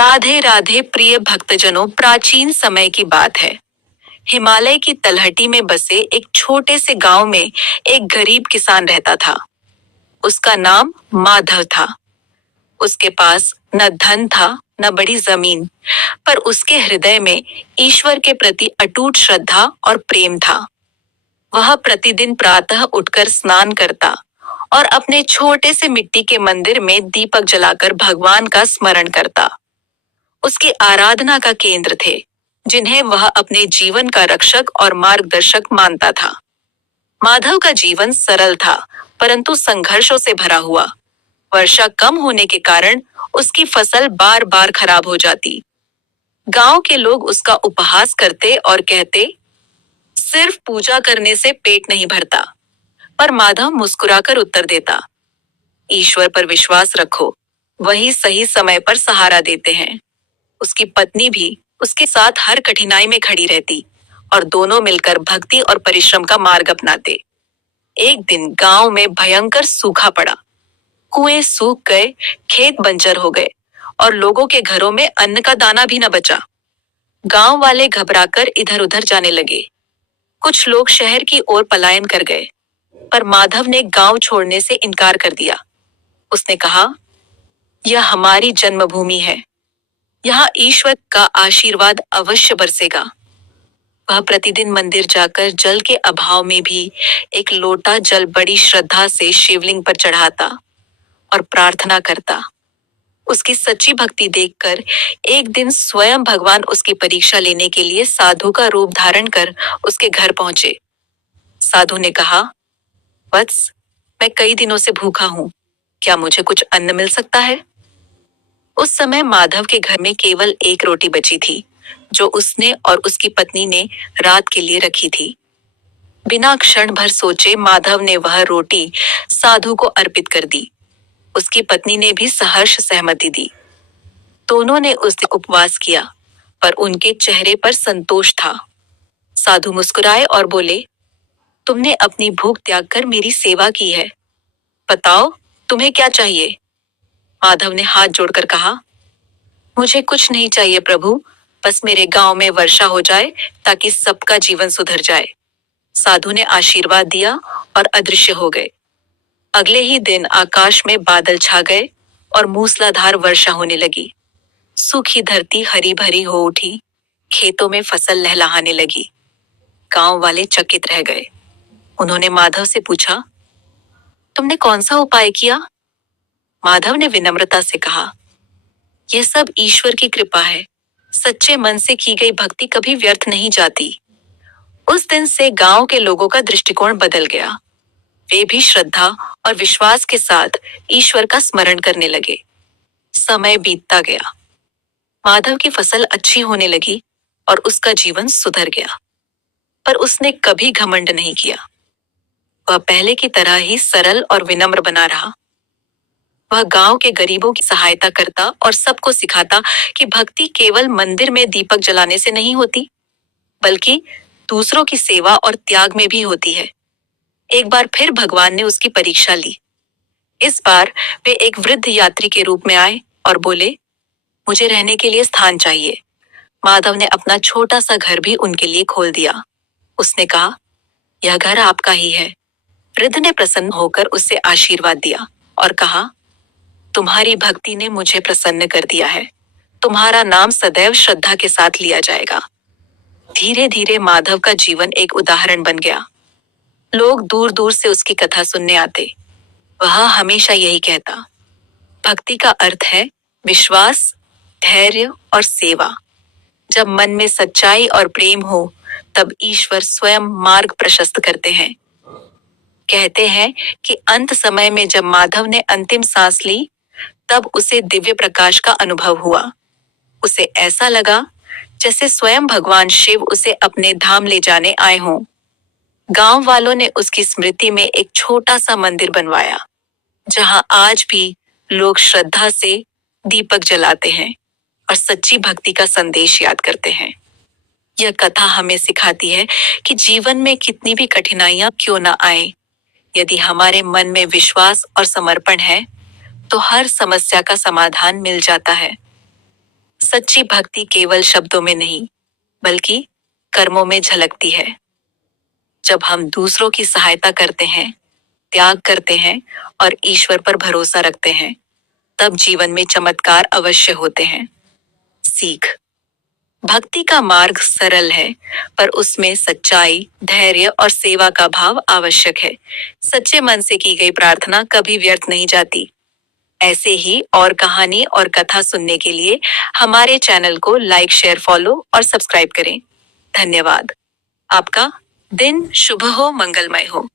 राधे राधे प्रिय भक्तजनों, प्राचीन समय की बात है। हिमालय की तलहटी में बसे एक छोटे से गांव में एक गरीब किसान रहता था। उसका नाम माधव था। उसके पास न धन था, न बड़ी जमीन, पर उसके हृदय में ईश्वर के प्रति अटूट श्रद्धा और प्रेम था। वह प्रतिदिन प्रातः उठकर स्नान करता और अपने छोटे से मिट्टी के मंदिर में दीपक जलाकर भगवान का स्मरण करता। उसकी आराधना का केंद्र थे, जिन्हें वह अपने जीवन का रक्षक और मार्गदर्शक मानता था। माधव का जीवन सरल था, परंतु संघर्षों से भरा हुआ। वर्षा कम होने के कारण उसकी फसल बार बार खराब हो जाती। गांव के लोग उसका उपहास करते और कहते, सिर्फ पूजा करने से पेट नहीं भरता। पर माधव मुस्कुराकर उत्तर देता, ईश्वर पर विश्वास रखो, वही सही समय पर सहारा देते हैं। उसकी पत्नी भी उसके साथ हर कठिनाई में खड़ी रहती और दोनों मिलकर भक्ति और परिश्रम का मार्ग अपनाते। एक दिन गांव में भयंकर सूखा पड़ा। कुएं सूख गए, खेत बंजर हो गए और लोगों के घरों में अन्न का दाना भी न बचा। गांव वाले घबराकर इधर उधर जाने लगे। कुछ लोग शहर की ओर पलायन कर गए, पर माधव ने गांव छोड़ने से इनकार कर दिया। उसने कहा, यह हमारी जन्मभूमि है, यहाँ ईश्वर का आशीर्वाद अवश्य बरसेगा। वह प्रतिदिन मंदिर जाकर जल के अभाव में भी एक लोटा जल बड़ी श्रद्धा से शिवलिंग पर चढ़ाता और प्रार्थना करता। उसकी सच्ची भक्ति देखकर एक दिन स्वयं भगवान उसकी परीक्षा लेने के लिए साधु का रूप धारण कर उसके घर पहुंचे। साधु ने कहा, वत्स, मैं कई दिनों से भूखा हूँ, क्या मुझे कुछ अन्न मिल सकता है? उस समय माधव के घर में केवल एक रोटी बची थी, जो उसने और उसकी पत्नी ने रात के लिए रखी थी। बिना क्षण भर सोचे माधव ने वह रोटी साधु को अर्पित कर दी। उसकी पत्नी ने भी सहर्ष सहमति दी। दोनों ने उस दिन उपवास किया, पर उनके चेहरे पर संतोष था। साधु मुस्कुराए और बोले, तुमने अपनी भूख त्याग कर मेरी सेवा की है। बताओ, तुम्हें क्या चाहिए? माधव ने हाथ जोड़कर कहा, मुझे कुछ नहीं चाहिए प्रभु, बस मेरे गांव में वर्षा हो जाए ताकि सबका जीवन सुधर जाए। साधु ने आशीर्वाद दिया और अदृश्य हो गए। अगले ही दिन आकाश में बादल छा गए और मूसलाधार वर्षा होने लगी। सूखी धरती हरी भरी हो उठी, खेतों में फसल लहलहाने लगी। गांव वाले चकित रह गए। उन्होंने माधव से पूछा, तुमने कौन सा उपाय किया? माधव ने विनम्रता से कहा, यह सब ईश्वर की कृपा है। सच्चे मन से की गई भक्ति कभी व्यर्थ नहीं जाती। उस दिन से गांव के लोगों का दृष्टिकोण बदल गया। वे भी श्रद्धा और विश्वास के साथ ईश्वर का स्मरण करने लगे। समय बीतता गया। माधव की फसल अच्छी होने लगी और उसका जीवन सुधर गया, पर उसने कभी घमंड नहीं किया। वह पहले की तरह ही सरल और विनम्र बना रहा। वह गांव के गरीबों की सहायता करता और सबको सिखाता कि भक्ति केवल मंदिर में दीपक जलाने से नहीं होती, बल्कि दूसरों की सेवा और त्याग में भी होती है। एक बार फिर भगवान ने उसकी परीक्षा ली। इस बार वे एक वृद्ध यात्री के रूप में आए और बोले, मुझे रहने के लिए स्थान चाहिए। माधव ने अपना छोटा सा घर भी उनके लिए खोल दिया। उसने कहा, यह घर आपका ही है। वृद्ध ने प्रसन्न होकर उससे आशीर्वाद दिया और कहा, तुम्हारी भक्ति ने मुझे प्रसन्न कर दिया है। तुम्हारा नाम सदैव श्रद्धा के साथ लिया जाएगा। धीरे धीरे माधव का जीवन एक उदाहरण बन गया। लोग दूर दूर से उसकी कथा सुनने आते। वह हमेशा यही कहता, भक्ति का अर्थ है विश्वास, धैर्य और सेवा। जब मन में सच्चाई और प्रेम हो, तब ईश्वर स्वयं मार्ग प्रशस्त करते हैं। कहते हैं कि अंत समय में जब माधव ने अंतिम सांस ली, तब उसे दिव्य प्रकाश का अनुभव हुआ। उसे ऐसा लगा जैसे स्वयं भगवान शिव उसे अपने धाम ले जाने आए हों। गांव वालों ने उसकी स्मृति में एक छोटा सा मंदिर बनवाया, जहां आज भी लोग श्रद्धा से दीपक जलाते हैं और सच्ची भक्ति का संदेश याद करते हैं। यह कथा हमें सिखाती है कि जीवन में कितनी भी कठिनाइयां क्यों न आए, यदि हमारे मन में विश्वास और समर्पण है, तो हर समस्या का समाधान मिल जाता है। सच्ची भक्ति केवल शब्दों में नहीं, बल्कि कर्मों में झलकती है। जब हम दूसरों की सहायता करते हैं, त्याग करते हैं और ईश्वर पर भरोसा रखते हैं, तब जीवन में चमत्कार अवश्य होते हैं। सीख: भक्ति का मार्ग सरल है, पर उसमें सच्चाई, धैर्य और सेवा का भाव आवश्यक है। सच्चे मन से की गई प्रार्थना कभी व्यर्थ नहीं जाती। ऐसे ही और कहानी और कथा सुनने के लिए हमारे चैनल को लाइक, शेयर, फॉलो और सब्सक्राइब करें। धन्यवाद। आपका दिन शुभ हो, मंगलमय हो।